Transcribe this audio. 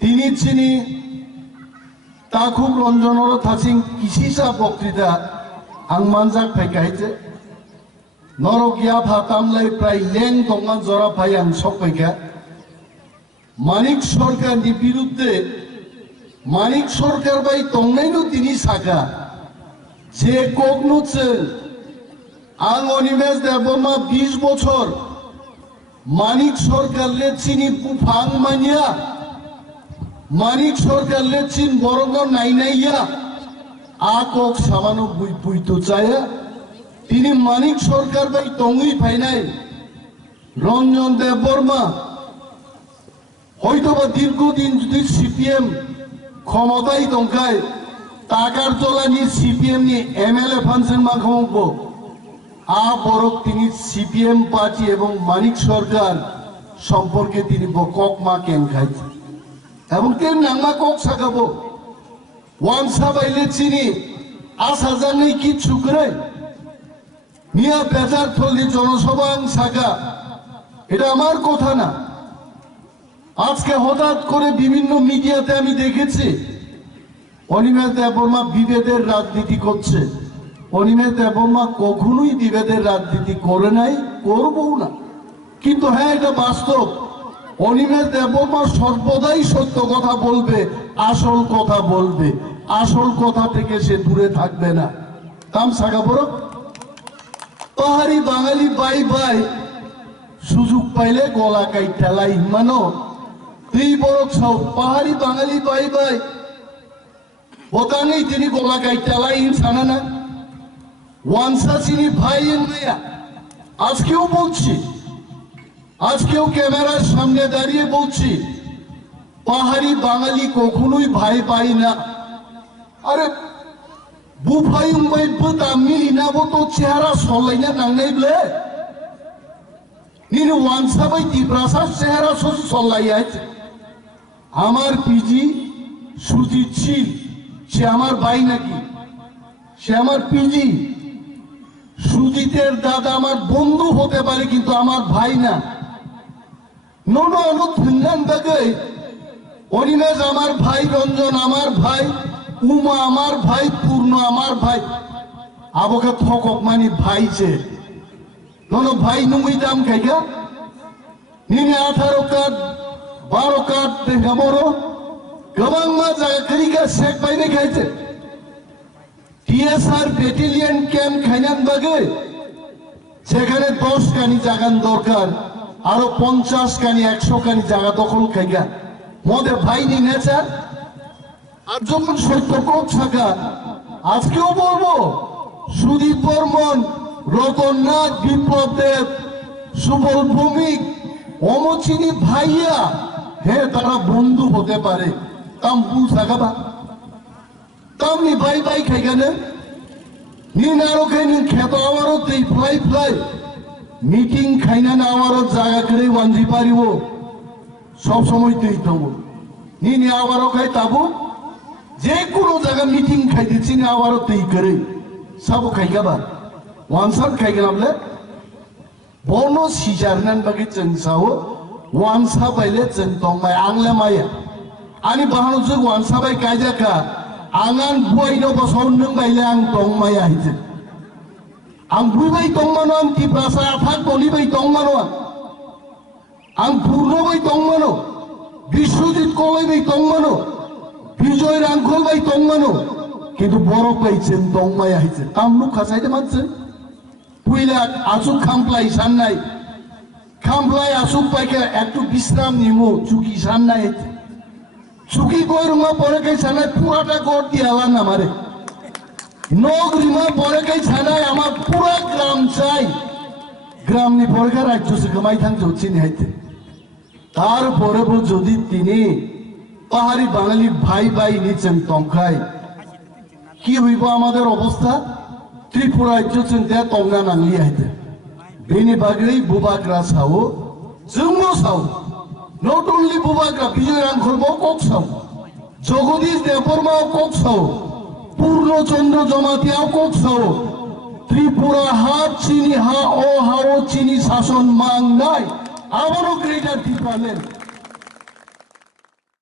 তিনি চিনি তা খুব রঞ্জনর থাচিং কিসিসা বক্তৃতা আংমানজাক ফাইকাইছে নরকিয়া ভাতামলাই প্রায় লেং দংমান জরা ফাই আং সকাইকা মানিক সরকারनि বিরুদ্ধে মানিক সরকার বাই তংনাইনো তিনি সাকা যে কগনুচেন আং অনিমেষ দেববর্মা 20 বছর মানিক সরকারলে চিনি বুফাং মানিয়া মানিক সরকারলে চিন বরঙ্গ নাইনাইয়া আকক সামানো বুইতো চায়া তিনি মানিক সরকার বাই তঙ্গুই ফাইনাই রঞ্জন দেববর্মা হয়তোবা দীর্ঘদিন যদি সিপিএম ক্ষমতায় দংখায় টাকার তোলানি সিপিএম নি এমএলএ ফাংশন মাখমব বরক তিনি সিপিএম পার্টি এবং মানিক সরকার সম্পর্কে তিনি কক মা কেন খাইছে এবং কেন নাঙ্গা কক সাকাবো ওয়ান সাবাইলে চিনি আসাজানই কি ছুকরে মিয়া বেজার থলি জনসভা আং সাকা এটা আমার কথা না আজকে হঠাৎ করে বিভিন্ন মিডিয়াতে আমি দেখেছি অনিমেষ দেববর্মা বিভেদের রাজনীতি করছে অনিমেষ দেববর্মা কখনোই বিভেদের রাজনীতি করে নাই করবও না কিন্তু হ্যাঁ এটা বাস্তব অনিমেষ দেববর্মা সর্বদাই সত্য কথা বলবে আসল কথা বলবে আসল কথা থেকে সে দূরে থাকবে না তাম সাগা বড় পাহাড়ি বাঙালি বাই বাই সুযোগ পাইলে গলা কাইটালাই মানো তুই বড় ছাও পাহাড়ি বাঙালি বাই বাই বতানেই তিনি গলা কাইটালাই সানা না ওয়ানসা চিনি ভাই মাইয়া আজকেও বলছি আজকেও ক্যামেরার সামনে দাঁড়িয়ে বলছি পাহাড়ি বাঙালি কখনোই ভাই পাই না আরে বুফাই উম্বাই বতা মিলিনাবো তো চেহারা সলাইনা নাংনাই বলে নিনে ওয়ানসা বাই তিব্রাসার চেহারা সলাই আছে আমার পিজি সুজিত শীল সে আমার ভাই নাকি সে আমার পিজি সুজিতের দাদা আমার বন্ধু হতে পারে কিন্তু আমার ভাই না নোনো অনুধান থেকে অনিমেষ আমার ভাই রঞ্জন আমার ভাই উমা আমার ভাই পূর্ণ আমার ভাই আবকে থকক মানে ভাইছে নোনো ভাই নুই দাম খাইগা নিনে 18 কার্ড 12 কার্ড দেখা বড় গবাং মা জায়গা করিকা শেখ বাইরে খাইছে টিএসআর ব্যাটালিয়ন ক্যাম্প খাইনান বাগে সেখানে 10 কানি জাগান দরকার আরো 50 কানি 100 কানি জায়গা দখল খাইগা মদে ভাই নি নেচার আর যখন সত্য কোক থাকা আজকেও বলবো সুদীপ বর্মন রতননাথ বিপ্লব দেব সুবল ভৌমিক অমচিনি ভাইয়া হ্যাঁ তারা বন্ধু হতে পারে তাম বুঝ থাকাবা তামনি বাই বাই খাইগানে নিন আরো খাইনি খেত আবারও তেই ফ্লাই ফ্লাই মিটিং খাইনা না আবারও জায়গা করে ওয়ানজি পারিব সব সময় তেই তবু নিনে আবারও খাই তাবো যে কোনো জায়গা মিটিং খাইতেছি না আবারও তেই করে সব খাইগাবা ওয়ানসার খাইগেলামলে বর্ণ সিজারনান বাকি চেংসাও ওয়ানসা বাইলে চেং তংমাই আংলে মায়া आनी बाहानो जों वानसाबाय गायजाखा आंगान बुवाइनो बसाव नों बायले आं दंमाया हिजे आं बुइबाय दंमानो आं तिब्रासा आफाक बलिबाय दंमानो आं पूर्णबाय दंमानो विश्वजित कलायबाय दंमानो विजय रांखलबाय दंमानो किन्तु बरफ बायचेन दंमाया हिजे तामलुक खासायदे मानसे पुइला आसुक खामप्लाय साननाय खामप्लाय आसुक बायके एकटु विश्राम निमु चुकी साननाय चुकी गयरुमा परे कई सानाय पुराटा गड़ दियाला ना मारे नगरिमा परे कई सानाय आमार पुरा ग्राम चाই গ্রামনি পরে রাজ্য से कमाई थां जोचिनि हाइते तारपरे बो যদি তিনি পাহাড়ি বাঙালি ভাই ভাই নিচেন তংখাই কি হইব আমাদের অবস্থা ত্রিপুরা রাজ্যছেন দে তংনা নাংলি হাইতে বেনি বাগৈ বুবাগ্রা সাও जोंबो साव नट ओनलि बुबाग्रा विजय रांखलबो कक साव जगदीश देबबर्माও कक साव पूर्णचंद्र जमातियाও कक साव त्रिपुरा हात चिनी हा ओ हाओ चिनी शासन मांगनाय आबारो ग्रेटार ত্রিপুরা